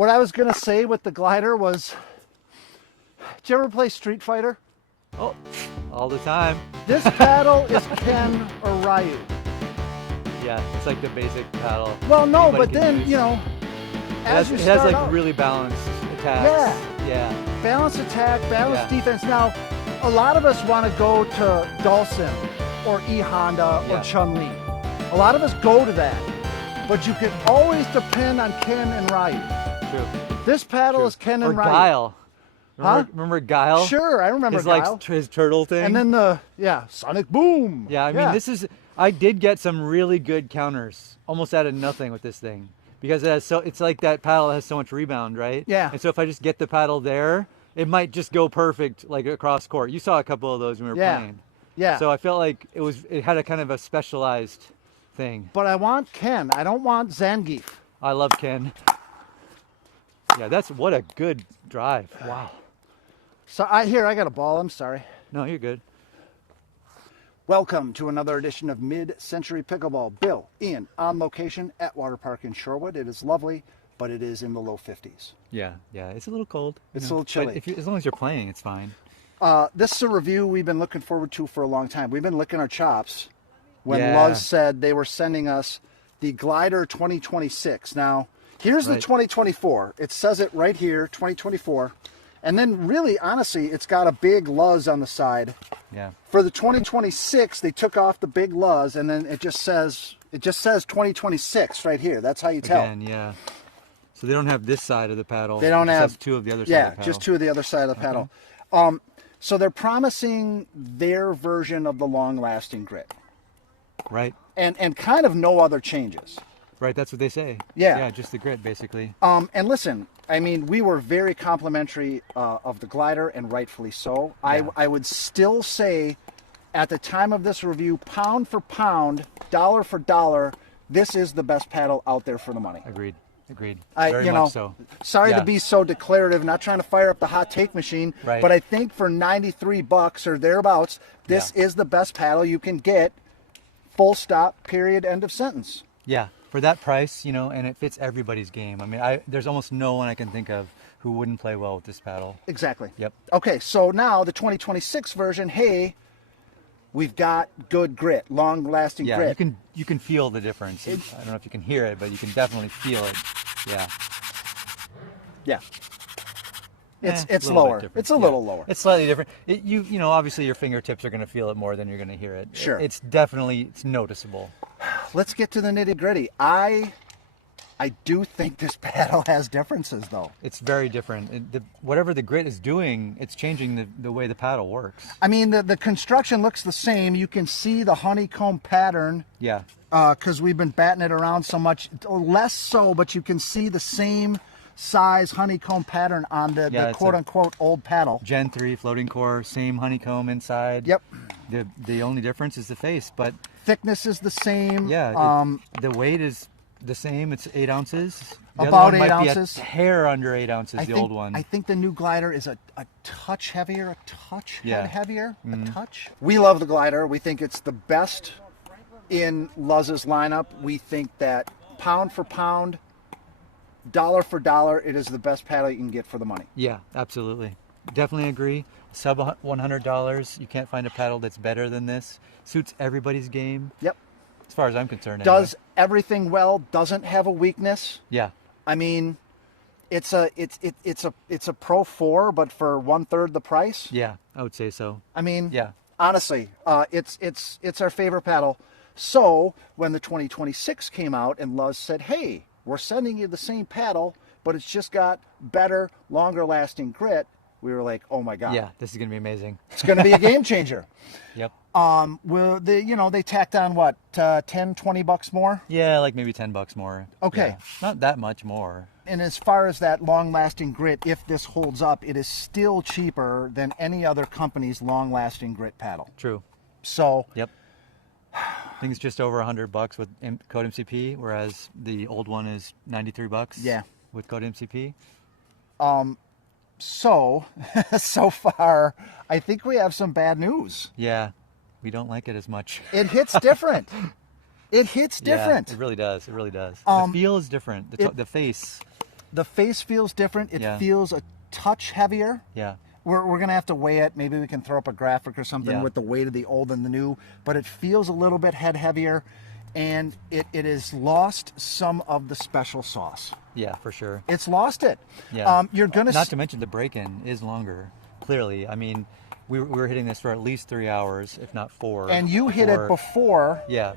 What I was gonna say with the glider was, did you ever play Street Fighter? Oh, all the time. This paddle is Ken or Ryu. Yeah, it's like the basic paddle. Well, no, anybody but can then, use. you know, as you It has start like out, really balanced attacks. Yeah. balance attack, balance Yeah. defense. Now, a lot of us want to go to Dawson or E Honda or Yeah. Chun-Li. A lot of us go to that, but you can always depend on Ken and Ryu. True. This paddle True. is Ken Or and Ryu. Guile. Huh? Remember Guile? Sure, I remember his Guile. like his turtle thing. And then the Sonic Boom. yeah, I mean this is. I did get some really good counters, almost out of nothing with this thing, because it has so. It's like that paddle that has so much rebound, right? Yeah. And so if I just get the paddle there, it might just go perfect, like across court. You saw a couple of those when we were playing. Yeah. So I felt like it had a kind of a specialized thing. But I want Ken. I don't want Zangief. I love Ken. Yeah, what a good drive. Wow. So I got a ball. I'm sorry. No, you're good. Welcome to another edition of Mid-Century Pickleball. Bill, Ian, on location at Water Park in Shorewood. It is lovely, but it is in the low 50s. Yeah, it's a little cold. It's a little chilly. But as long as you're playing, it's fine. This is a review we've been looking forward to for a long time. We've been licking our chops when Yeah. Luzz said they were sending us the Glider 2026. Now, here's the Right. 2024. It says it right here, 2024. And then really, honestly, it's got a big Luzz on the side. Yeah. For the 2026, they took off the big Luzz, and then it just says 2026 right here. That's how you tell. Again, yeah. So they don't have this side of the paddle. They don't Just have two of the other side Yeah, of the paddle. just two of the other side of the paddle. So they're promising their version of the long-lasting grit, Right. and kind of no other changes. Right, that's what they say. Yeah. Yeah, just the grit, basically. And listen, I mean, we were very complimentary of the glider, and rightfully so. Yeah. I would still say, at the time of this review, pound for pound, dollar for dollar, this is the best paddle out there for the money. Agreed. You know, much so. sorry Yeah. to be so declarative, not trying to fire up the hot take machine, Right. but I think for $93 or thereabouts, this is the best paddle you can get. Full stop, period, end of sentence. Yeah, for that price, and it fits everybody's game. I mean, there's almost no one I can think of who wouldn't play well with this paddle. Exactly. Yep. Okay, so now the 2026 version, hey, we've got good grit, long-lasting Yeah, grit. you can feel the difference. I don't know if you can hear it, but you can definitely feel it. Yeah. Yeah. It's a little bit lower. different. It's a Yeah. little lower. It's slightly different. Obviously your fingertips are going to feel it more than you're going to hear it. Sure. It's noticeable. Let's get to the nitty-gritty. I do think this paddle has differences, though. It's very different. Whatever the grit is doing, it's changing the way the paddle works. I mean, the construction looks the same. You can see the honeycomb pattern. Yeah. Because we've been batting it around so much. Less so, but you can see the same size honeycomb pattern on the quote-unquote old paddle. Gen 3 floating core, same honeycomb inside. Yep. The only difference is the face, but Thickness is the same. yeah, the weight is the same. It's 8 ounces. The About other one 8 might ounces. Be a hair under 8 ounces. The old one. I think the new glider is a touch heavier, Yeah. heavier, a touch. We love the glider. We think it's the best in Luzz's lineup. We think that pound for pound, dollar for dollar, it is the best paddle you can get for the money. Yeah, absolutely. Definitely agree. Sub $100, you can't find a paddle that's better than this. Suits everybody's game. Yep. As far as I'm concerned. Does everything well, doesn't have a weakness. Yeah. I mean, it's a Pro 4, but for 1/3 the price. Yeah, I would say so. I mean, Yeah. honestly, it's our favorite paddle. So when the 2026 came out and Luzz said, hey, we're sending you the same paddle, but it's just got better, longer lasting grit, we were like, oh my God. Yeah, this is going to be amazing. It's going to be a game changer. Yep. They tacked on what, 10, 20 bucks more? Yeah, like maybe $10 more. Okay. Yeah, not that much more. And as far as that long-lasting grit, if this holds up, it is still cheaper than any other company's long-lasting grit paddle. True. So, Yep. I think it's just over $100 with code MCP, whereas the old one is $93. Yeah. With code MCP. so far, I think we have some bad news. Yeah, we don't like it as much. It hits different. It hits different. Yeah, it really does. It really does. The feel is different. The face. The face feels different. It Yeah. feels a touch heavier. Yeah. We're going to have to weigh it. Maybe we can throw up a graphic or something Yeah. with the weight of the old and the new, but it feels a little bit head heavier, and it has lost some of the special sauce. Yeah, for sure. It's lost it. Yeah. You're going to... Not to mention the break-in is longer, clearly. I mean, we were hitting this for at least 3 hours, if not 4. And you hit it before. Yeah.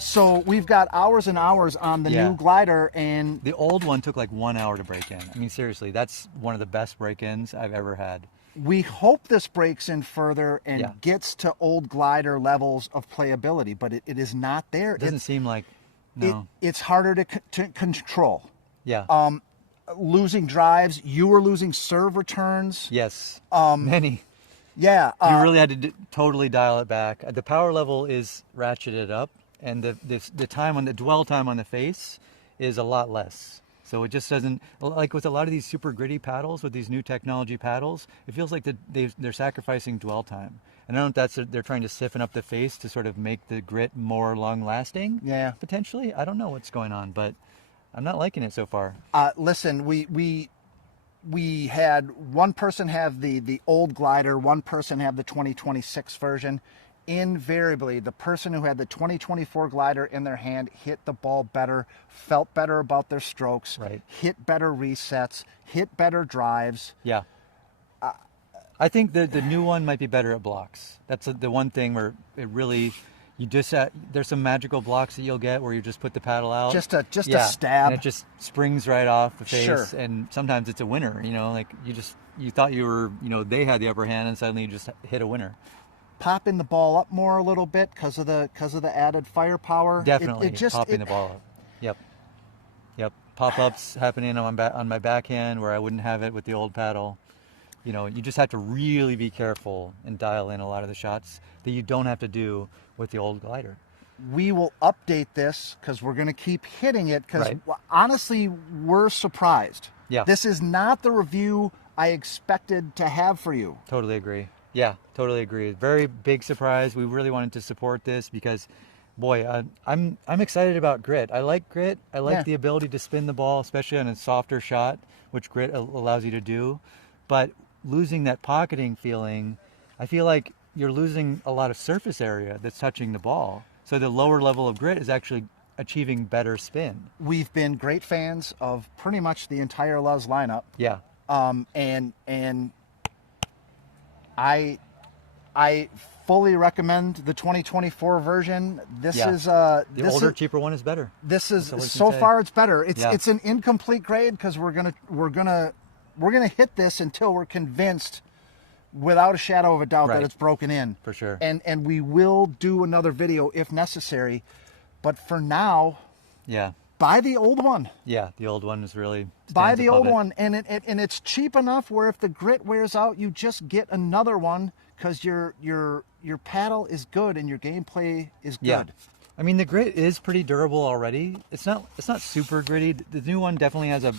So we've got hours and hours on the Yeah. new glider, and The old one took like 1 hour to break in. I mean, seriously, that's one of the best break-ins I've ever had. we hope this breaks in further and Yeah. gets to old glider levels of playability, but it is not there. It doesn't seem like, no. It's harder to control. Yeah. Losing drives, you were losing serve returns. Yes. Many. Yeah. You really had to totally dial it back. The power level is ratcheted up, and the time on the dwell time on the face is a lot less. So it just doesn't, like with a lot of these super gritty paddles, with these new technology paddles, it feels like they're sacrificing dwell time. And I don't know if they're trying to siphon up the face to sort of make the grit more long lasting. Yeah. Potentially. I don't know what's going on, but I'm not liking it so far. Listen, we had one person have the old glider, one person have the 2026 version. Invariably, the person who had the 2024 glider in their hand hit the ball better, felt better about their strokes, Right. hit better resets, hit better drives. Yeah. I think the new one might be better at blocks. That's the one thing where it really, you just there's some magical blocks that you'll get where you just put the paddle out, Just a stab. and it just springs right off the face. Sure. And sometimes it's a winner. You know, like you thought you were, they had the upper hand, and suddenly you just hit a winner. Popping the ball up more a little bit because of the added firepower. Definitely It just popping the ball up. Yep. Pop-ups happening on my backhand where I wouldn't have it with the old paddle. You just have to really be careful and dial in a lot of the shots that you don't have to do with the old glider. We will update this because we're going to keep hitting it because Right. honestly, we're surprised. Yeah. This is not the review I expected to have for you. Totally agree. Yeah, totally agree. Very big surprise. We really wanted to support this because, boy, I'm excited about grit. I like grit. I like Yeah. the ability to spin the ball, especially on a softer shot, which grit allows you to do. But losing that pocketing feeling, I feel like you're losing a lot of surface area that's touching the ball. So the lower level of grit is actually achieving better spin. We've been great fans of pretty much the entire Luzz lineup. Yeah. And I fully recommend the 2024 version. This Yeah. is The this older, is, cheaper one is better. this is That's all we can so say. far it's better. It's Yeah. it's an incomplete grade because we're gonna hit this until we're convinced, without a shadow of a doubt, that Right. it's broken in. For sure. And we will do another video if necessary. But for now, Yeah. buy the old one. Yeah. The old one is really Buy stands the above old it. one, and it's cheap enough where if the grit wears out, you just get another one because your paddle is good and your gameplay is good. Yeah. I mean, the grit is pretty durable already. It's not super gritty. The new one definitely has a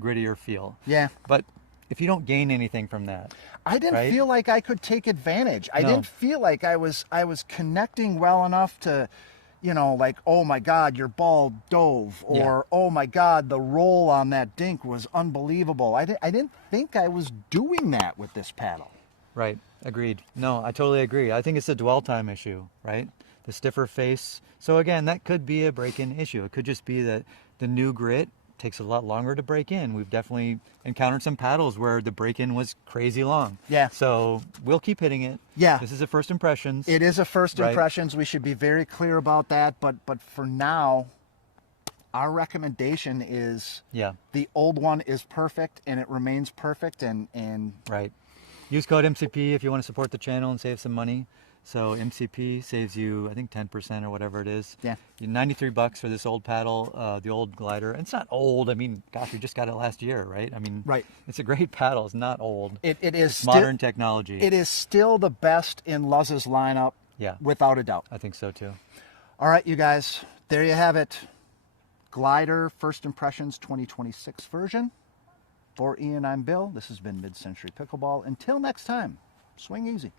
grittier feel. Yeah. But if you don't gain anything from that, I didn't right? feel like I could take advantage. I No. didn't feel like I was connecting well enough to, like, oh my God, your ball dove, or Yeah. oh my God, the roll on that dink was unbelievable. I didn't think I was doing that with this paddle. right? Agreed. No, I totally agree. I think it's a dwell time issue, right? The stiffer face. So again, that could be a break-in issue. It could just be that the new grit takes a lot longer to break in. We've definitely encountered some paddles where the break-in was crazy long. Yeah. So we'll keep hitting it. Yeah. This is a first impressions. It is a first Right. impressions. We should be very clear about that. But for now, our recommendation is Yeah. the old one is perfect and it remains perfect. And Right. Use code MCP if you want to support the channel and save some money. So MCP saves you, I think, 10% or whatever it is. Yeah. $93 for this old paddle, the old glider. And it's not old. I mean, gosh, we just got it last year, right? I mean, Right. It's a great paddle. It's not old. it is It's still, modern technology. it is still the best in Luzz's lineup. Yeah. Without a doubt. I think so too. All right, you guys, there you have it. Glider First Impressions 2026 version. For Ian, I'm Bill. This has been Mid-Century Pickleball. Until next time, swing easy.